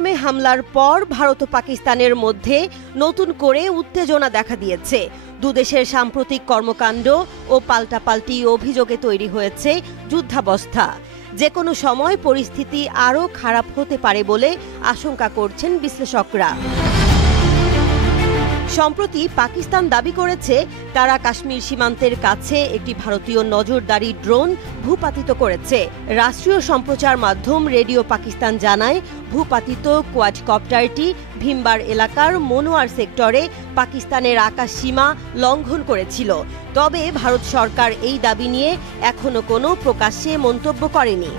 চট্টগ্রামে হামলার পর ভারত ও পাকিস্তানের মধ্যে নতুন করে উত্তেজনা দেখা দিয়েছে। দুদেশের সাম্প্রতিক কর্মকাণ্ড ও পাল্টাপাল্টি অভিযোগে তৈরি হয়েছে যুদ্ধাবস্থা। যে কোনো সময় পরিস্থিতি আরও খারাপ হতে পারে বলে আশঙ্কা করছেন বিশ্লেষকরা। সম্প্রতি পাকিস্তান দাবি করেছে তারা কাশ্মীর সীমান্তের কাছে একটি ভারতীয় নজরদারি ড্রোন ভূপাতিত করেছে। রাষ্ট্রীয় সম্প্রচার মাধ্যম রেডিও পাকিস্তান জানায়, ভূপাতিত কোয়াডকপ্টারটি ভিমবার এলাকার মনোয়ার সেক্টরে পাকিস্তানের আকাশ সীমা লঙ্ঘন করেছিল। তবে ভারত সরকার এই দাবি নিয়ে এখনো কোনো প্রকাশ্যে মন্তব্য করেনি।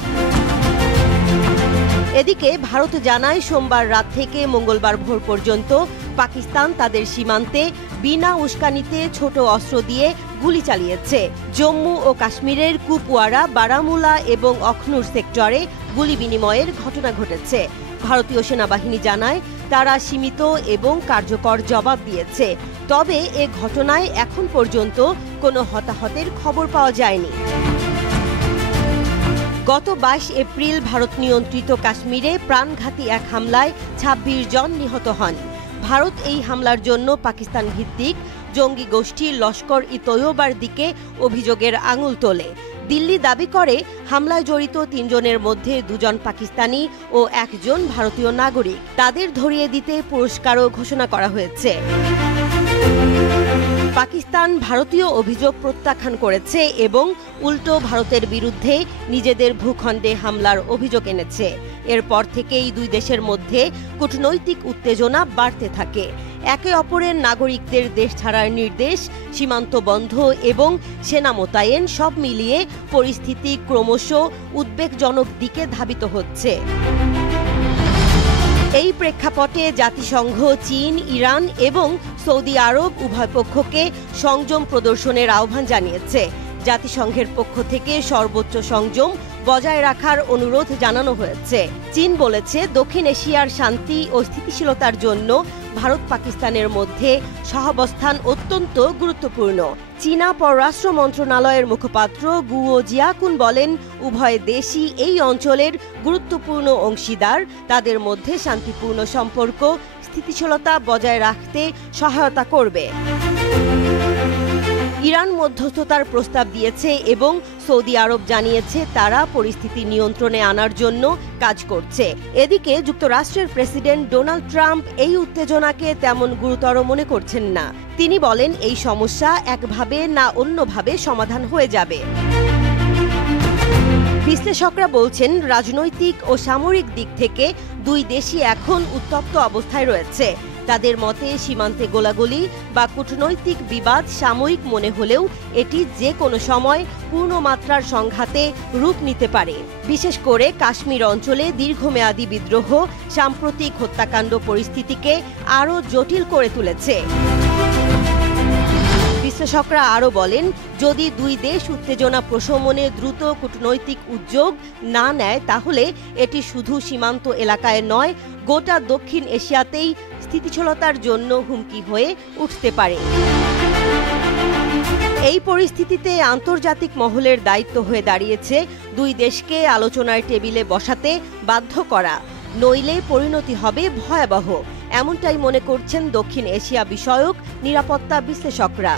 এদিকে ভারত জানায়, সোমবার রাত থেকে মঙ্গলবার ভোর পর্যন্ত পাকিস্তান তাদের সীমান্তে বিনা উস্কানিতে ছোট অস্ত্র দিয়ে গুলি চালিয়েছে। জম্মু ও কাশ্মীরের কুপওয়ারা, বারামুলা এবং অখনুর সেক্টরে গুলি বিনিময়ের ঘটনা ঘটেছে। ভারতীয় সেনাবাহিনী জানায়, তারা সীমিত এবং কার্যকর জবাব দিয়েছে। তবে এ ঘটনায় এখন পর্যন্ত কোনো হতাহতের খবর পাওয়া যায়নি। গত 22 এপ্রিল ভারত নিয়ন্ত্রিত কাশ্মীরে প্রাণঘাতী এক হামলায় 26 জন নিহত হন। ভারত এই হামলার জন্য পাকিস্তান ভিত্তিক জঙ্গি গোষ্ঠী লস্কর-ই-তৈয়বার দিকে অভিযোগের আঙুল তোলে। দিল্লি দাবি করে, হামলায় জড়িত 3 জনের মধ্যে 2 জন পাকিস্তানি ও 1 জন ভারতীয় নাগরিক। তাদের ধরিয়ে দিতে পুরস্কারও ঘোষণা করা হয়েছে। পাকিস্তান ভারতীয় অভিযোগ প্রত্যাখ্যান করেছে এবং উল্টো ভারতের বিরুদ্ধে নিজেদের ভূখণ্ডে হামলার অভিযোগ এনেছে। এরপর থেকেই দুই দেশের মধ্যে কূটনৈতিক উত্তেজনা বাড়তে থাকে। একে অপরের নাগরিকদের দেশ ছাড়ার নির্দেশ, সীমান্ত বন্ধ এবং সেনা মোতায়েন সব মিলিয়ে পরিস্থিতি ক্রমশ উদ্বেগজনক দিকে ধাবিত হচ্ছে। এই প্রেক্ষাপটে জাতিসংঘ চীন, ইরান এবং সৌদি আরব উভয় পক্ষকে সংযম প্রদর্শনের আহ্বান জানিয়েছে। জাতিসংঘের পক্ষ থেকে সর্বোচ্চ সংযম বজায় রাখার অনুরোধ জানানো হয়েছে। চীন বলেছে, দক্ষিণ এশিয়ার শান্তি ও স্থিতিশীলতার জন্য ভারত পাকিস্তানের মধ্যে সহাবস্থান অত্যন্ত গুরুত্বপূর্ণ। চীনা পররাষ্ট্র মন্ত্রণালয়ের মুখপাত্র গুও জিয়াকুন বলেন, উভয় দেশই এই অঞ্চলের গুরুত্বপূর্ণ অংশীদার। তাদের মধ্যে শান্তিপূর্ণ সম্পর্ক স্থিতিশীলতা বজায় রাখতে সহায়তা করবে। ইরান মধ্যস্থতার প্রস্তাব দিয়েছে এবং সৌদি আরব জানিয়েছে তারা পরিস্থিতি নিয়ন্ত্রণে আনার জন্য কাজ করছে। এদিকে যুক্তরাষ্ট্রের প্রেসিডেন্ট ডোনাল্ড ট্রাম্প এই উত্তেজনাকে তেমন গুরুতর মনে করছেন না। তিনি বলেন, এই সমস্যা একভাবে না অন্যভাবে সমাধান হয়ে যাবে। বিশ্লেষকরা বলছেন, রাজনৈতিক ও সামরিক দিক থেকে দুই দেশই এখন উত্তপ্ত অবস্থায় রয়েছে। তাদের মতে, সীমান্তে গোলাগুলি বা কূটনৈতিক বিবাদ সাময়িক মনে হলেও এটি যে কোনো সময় পূর্ণমাত্রার সংঘাতে রূপ নিতে পারে। বিশেষ করে কাশ্মীর অঞ্চলে দীর্ঘমেয়াদী বিদ্রোহ সাম্প্রতিক হত্যাকাণ্ড পরিস্থিতিকে আরও জটিল করে তুলেছে। বিশ্লেষকরা আরও বলেন, যদি দুই দেশ উত্তেজনা প্রশমনে দ্রুত কূটনৈতিক উদ্যোগ না নেয়, তাহলে এটি শুধু সীমান্ত এলাকায় নয়, গোটা দক্ষিণ এশিয়াতেই স্থিতিশীলতার জন্য হুমকি হয়ে উঠতে পারে। এই পরিস্থিতিতে আন্তর্জাতিক মহলের দায়িত্ব হয়ে দাঁড়িয়েছে দুই দেশকে আলোচনার টেবিলে বসাতে বাধ্য করা, নইলে পরিণতি হবে ভয়াবহ। এমনটাই মনে করছেন দক্ষিণ এশিয়া বিষয়ক নিরাপত্তা বিশ্লেষকরা।